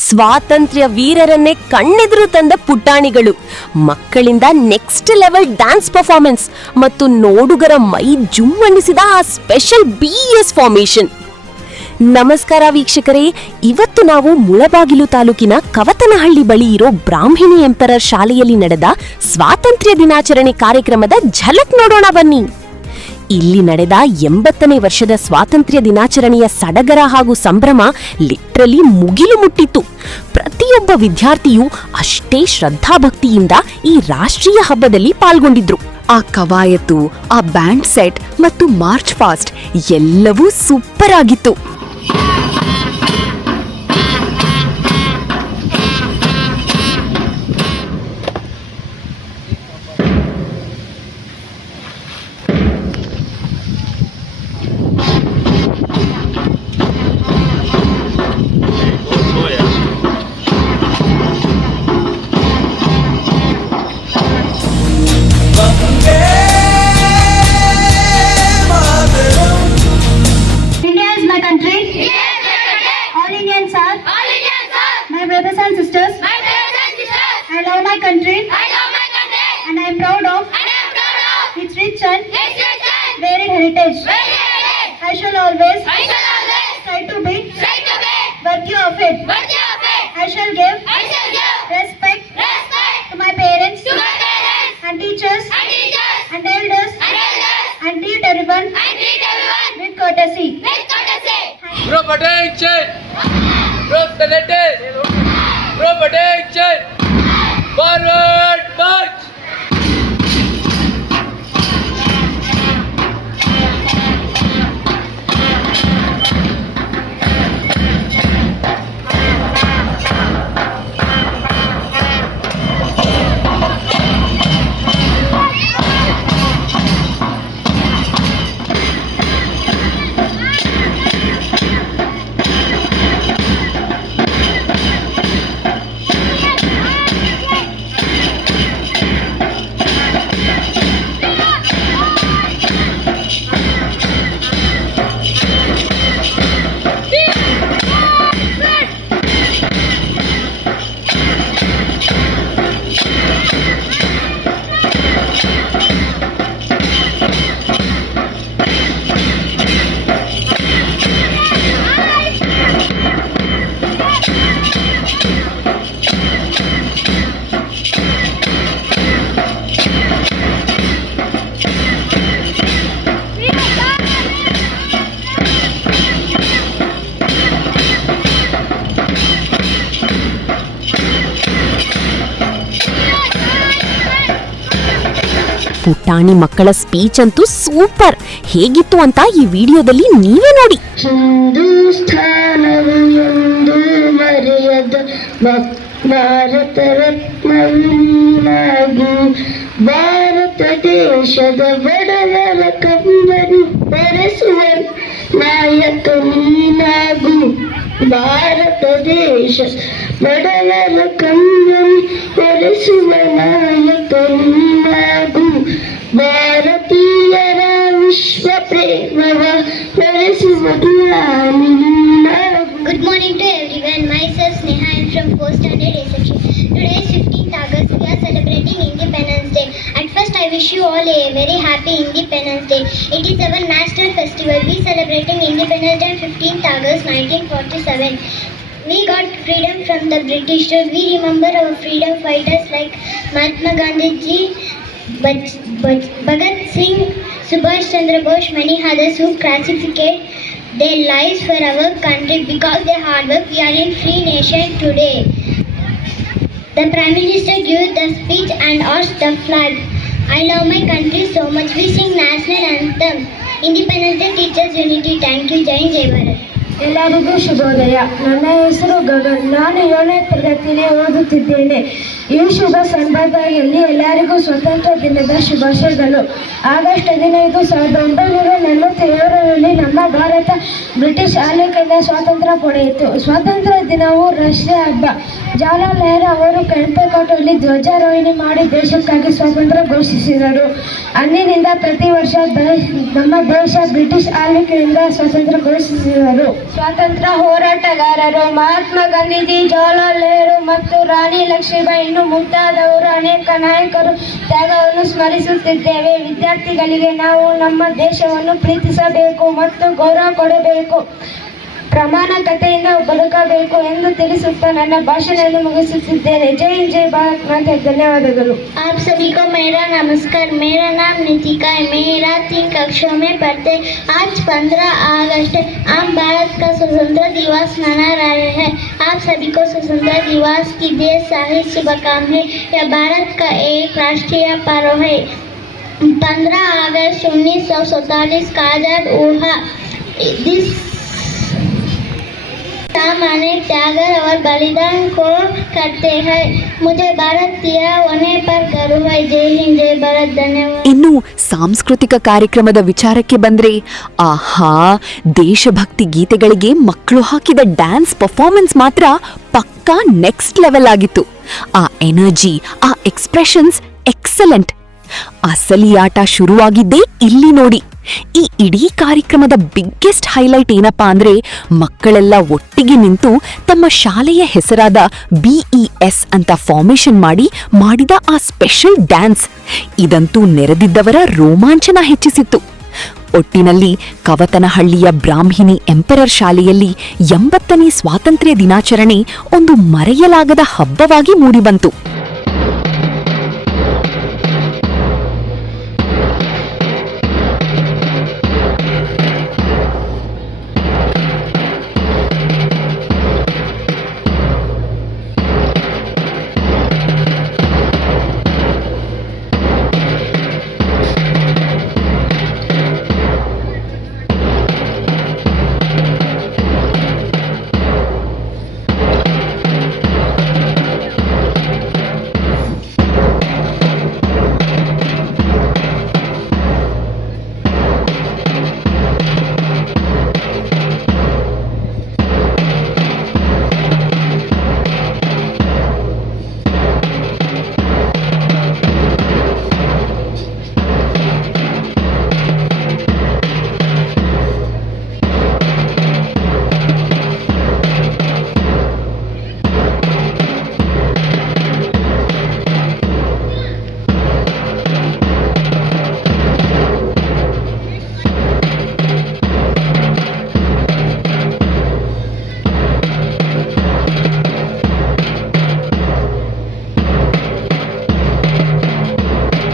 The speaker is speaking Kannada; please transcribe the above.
ಸ್ವಾತಂತ್ರ್ಯ ವೀರರನ್ನೇ ಕಣ್ಣೆದುರು ತಂದ ಪುಟಾಣಿಗಳು, ಮಕ್ಕಳಿಂದ ನೆಕ್ಸ್ಟ್ ಲೆವೆಲ್ ಡ್ಯಾನ್ಸ್ ಪರ್ಫಾರ್ಮೆನ್ಸ್ ಮತ್ತು ನೋಡುಗರ ಮೈ ಜುಮ್ಮಣಿಸಿದ ಆ ಸ್ಪೆಷಲ್ BS ಫಾರ್ಮೇಷನ್. ನಮಸ್ಕಾರ ವೀಕ್ಷಕರೇ, ಇವತ್ತು ನಾವು ಮುಳಬಾಗಿಲು ತಾಲೂಕಿನ ಕವತನಹಳ್ಳಿ ಬಳಿ ಇರೋ ಬ್ರಾಹ್ಮಣಿ ಎಂಪರರ್ ಶಾಲೆಯಲ್ಲಿ ನಡೆದ ಸ್ವಾತಂತ್ರ್ಯ ದಿನಾಚರಣೆ ಕಾರ್ಯಕ್ರಮದ ಝಲಕ್ ನೋಡೋಣ ಬನ್ನಿ. ಇಲ್ಲಿ ನಡೆದ 80ನೇ ವರ್ಷದ ಸ್ವಾತಂತ್ರ್ಯ ದಿನಾಚರಣೆಯ ಸಡಗರ ಹಾಗೂ ಸಂಭ್ರಮ ಲಿಟ್ರಲಿ ಮುಗಿಲು ಮುಟ್ಟಿತ್ತು. ಪ್ರತಿಯೊಬ್ಬ ವಿದ್ಯಾರ್ಥಿಯೂ ಅಷ್ಟೇ ಶ್ರದ್ಧಾಭಕ್ತಿಯಿಂದ ಈ ರಾಷ್ಟ್ರೀಯ ಹಬ್ಬದಲ್ಲಿ ಪಾಲ್ಗೊಂಡಿದ್ರು. ಆ ಕವಾಯತು, ಆ ಬ್ಯಾಂಡ್ ಸೆಟ್ ಮತ್ತು ಮಾರ್ಚ್ ಫಾಸ್ಟ್ ಎಲ್ಲವೂ ಸೂಪರ್ ಆಗಿತ್ತು. Brothers and sisters, I love my country, and I am proud of its rich and varied heritage. I shall always try to be worthy of it. I shall give respect to my parents and teachers and elders and treat everyone with courtesy. Group attention! Group connected! Group attention! Forward march! ಪುಟಾಣಿ ಮಕ್ಕಳ ಸ್ಪೀಚ್ ಅಂತೂ ಸೂಪರ್. ಹೇಗಿತ್ತು ಅಂತ ಈ ವಿಡಿಯೋದಲ್ಲಿ ನೀವೇ ನೋಡಿ. ಹಿಂದೂಸ್ಥಾನವು ಎಂದು ಮರೆಯದ ಭಾರತ ರತ್ನವು, ಭಾರತ ದೇಶದ ಬಡವರ ಕಮ್ಮನು ಬೆರೆಸುವ ನಾಯಕ ನೀನಾಗು. ಭಾರತ ದೇಶ ಬಡವರ ಕಮ್ಮನು ಬೆರೆಸುವ ನಾಯಕ ನೀನಾಗು. ಭಾರತೀಯರ ವಿಶ್ವ ಪ್ರೇಮವ ಬೆರೆಸುವ ಜ್ಞಾನಿ ನೀನಾಗು. Good morning to everyone. Myself Sneha. I am from 4th standard A section. Today is 15th August. We are celebrating Independence Day. At first, I wish you all a very happy Independence Day. It is our national festival. We celebrating Independence Day on 15th August 1947. We got freedom from the British. We remember our freedom fighters like Mahatma Gandhi, Bhagat Singh, Subhash Chandra Bose, many others who sacrificed their lives for our country. Because of their hard work, we are in free nation today. The Prime Minister gave the speech and hoisted the flag. I love my country so much. We sing national anthem. Independence Day teaches unity. Thank you. Jai Hind, Jai Bharat. ಎಲ್ಲರಿಗೂ ಶುಭೋದಯ. ನನ್ನ ಹೆಸರು ಗಗನ್. ನಾನು 7ನೇ ತರಗತಿಯಲ್ಲಿ ಓದುತ್ತಿದ್ದೇನೆ. ಈ ಶುಭ ಸಂದರ್ಭದಲ್ಲಿ ಎಲ್ಲರಿಗೂ ಸ್ವತಂತ್ರ ದಿನದ ಶುಭಾಶಯಗಳು. ಆಗಸ್ಟ್ 15, 1947ರಲ್ಲಿ ನಮ್ಮ ಭಾರತ ಬ್ರಿಟಿಷ್ ಆಳ್ವಿಕೆಯಿಂದ ಸ್ವಾತಂತ್ರ್ಯ ಪಡೆಯಿತು. ಸ್ವಾತಂತ್ರ್ಯ ದಿನವು ರಾಷ್ಟ್ರೀಯ ಹಬ್ಬ. ಜವಾಹರಲಾಲ್ ನೆಹರು ಅವರು ಕೆಂಪೇಗೌಡರಲ್ಲಿ ಧ್ವಜಾರೋಹಣಿ ಮಾಡಿ ದೇಶಕ್ಕಾಗಿ ಸ್ವಾತಂತ್ರ್ಯ ಘೋಷಿಸಿದರು. ಅಂದಿನಿಂದ ಪ್ರತಿ ವರ್ಷ ನಮ್ಮ ದೇಶ ಬ್ರಿಟಿಷ್ ಆಳ್ವಿಕೆಯಿಂದ ಸ್ವಾತಂತ್ರ್ಯ ಘೋಷಿಸಿದರು. ಸ್ವಾತಂತ್ರ್ಯ ಹೋರಾಟಗಾರರು ಮಹಾತ್ಮ ಗಾಂಧೀಜಿ, ಜವಾಹರ್ಲಾಲ್ ನೆಹರು ಮತ್ತು ರಾಣಿ ಲಕ್ಷ್ಮೀಬಾಯಿ ಇನ್ನು ಮುಂತಾದವರು ಅನೇಕ ನಾಯಕರು ತ್ಯಾಗವನ್ನು ಸ್ಮರಿಸುತ್ತಿದ್ದೇವೆ. ವಿದ್ಯಾರ್ಥಿಗಳಿಗೆ ನಾವು ನಮ್ಮ ದೇಶವನ್ನು ಪ್ರೀತಿಸಬೇಕು ಮತ್ತು ಗೌರವ ಕೊಡಬೇಕು, ಪ್ರಾಮಾಣಿಕತೆಯಿಂದ ಬದುಕಬೇಕು ಎಂದು ತಿಳಿಸುತ್ತಾ ನನ್ನ ಭಾಷಣವನ್ನು ಮುಗಿಸುತ್ತಿದ್ದೇನೆ. ಜೈ ಹಿಂದ್, ಜೈ ಭಾರತ್ ಮಾತೆ. ಧನ್ಯವಾದಗಳು. आप सभी को मेरा नमस्कार. मेरा नाम नितिका है. मेरा 3 कक्षों में पढ़ते. आज 15 अगस्त हम भारत का स्वतंत्रता दिवस मना रहे हैं. आप सभी को स्वतंत्रता दिवस की ढेर सारी शुभकामनाएं. यह भारत का एक राष्ट्रीय पर्व है. 15 अगस्त 1947 का आज़ाद हुआ. दिस अनेक त्याग और बलिदान को करते हैं. मुझे भारतीय होने पर गर्व है. जय हिंद, जय भारत. धन्यवाद. ಇನ್ನು ಸಾಂಸ್ಕೃತಿಕ ಕಾರ್ಯಕ್ರಮದ ವಿಚಾರಕ್ಕೆ ಬಂದ್ರೆ, ಆಹಾ, ದೇಶಭಕ್ತಿ ಗೀತೆಗಳಿಗೆ ಮಕ್ಕಳು ಹಾಕಿದ ಡ್ಯಾನ್ಸ್ ಪರ್ಫಾರ್ಮೆನ್ಸ್ ಮಾತ್ರ ಪಕ್ಕಾ ನೆಕ್ಸ್ಟ್ ಲೆವೆಲ್ ಆಗಿತ್ತು. ಆ ಎನರ್ಜಿ, ಆ ಎಕ್ಸ್ಪ್ರೆಷನ್ಸ್ ಎಕ್ಸಲೆಂಟ್. ಅಸಲಿ ಆಟ ಶುರುವಾಗಿದ್ದೇ ಇಲ್ಲಿ ನೋಡಿ. ಈ ಇಡೀ ಕಾರ್ಯಕ್ರಮದ ಬಿಗ್ಗೆಸ್ಟ್ ಹೈಲೈಟ್ ಏನಪ್ಪಾ ಅಂದ್ರೆ, ಮಕ್ಕಳೆಲ್ಲ ಒಟ್ಟಿಗೆ ನಿಂತು ತಮ್ಮ ಶಾಲೆಯ ಹೆಸರಾದ BES ಅಂತ ಫಾರ್ಮೇಶನ್ ಮಾಡಿದ ಆ ಸ್ಪೆಷಲ್ ಡ್ಯಾನ್ಸ್. ಇದಂತೂ ನೆರೆದಿದ್ದವರ ರೋಮಾಂಚನ ಹೆಚ್ಚಿಸಿತ್ತು. ಒಟ್ಟಿನಲ್ಲಿ ಕವತನಹಳ್ಳಿಯ ಬ್ರಾಹ್ಮಿಣಿ ಎಂಪರರ್ ಶಾಲೆಯಲ್ಲಿ 80ನೇ ಸ್ವಾತಂತ್ರ್ಯ ದಿನಾಚರಣೆ ಒಂದು ಮರೆಯಲಾಗದ ಹಬ್ಬವಾಗಿ ಮೂಡಿಬಂತು.